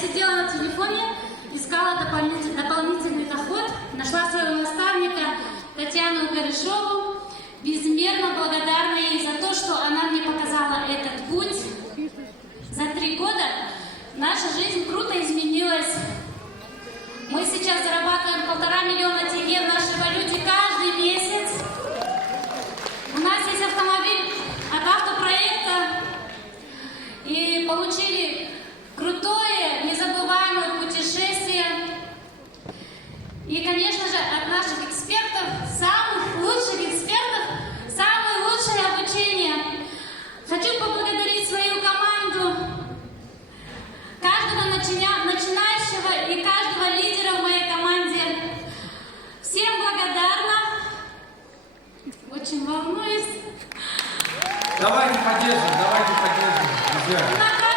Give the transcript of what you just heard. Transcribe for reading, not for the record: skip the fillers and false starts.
сидела на телефоне, искала дополнительный доход, нашла своего наставника Татьяну Горешову, безмерно благодарна ей за то, что она мне показала этот путь. За 3 года наша жизнь круто изменилась. Мы сейчас зарабатываем 1,5 миллиона тенге в нашей валюте каждый месяц. У нас есть автомобиль от автопроекта. И получили крутое, незабываемое путешествие. И, конечно же, от наших экспертов, самых лучших экспертов, самое лучшее обучение. Хочу поблагодарить свою команду, каждого начинающего и каждого лидера в моей команде. Всем благодарна. Очень волнуюсь. Давайте поддержим, друзья.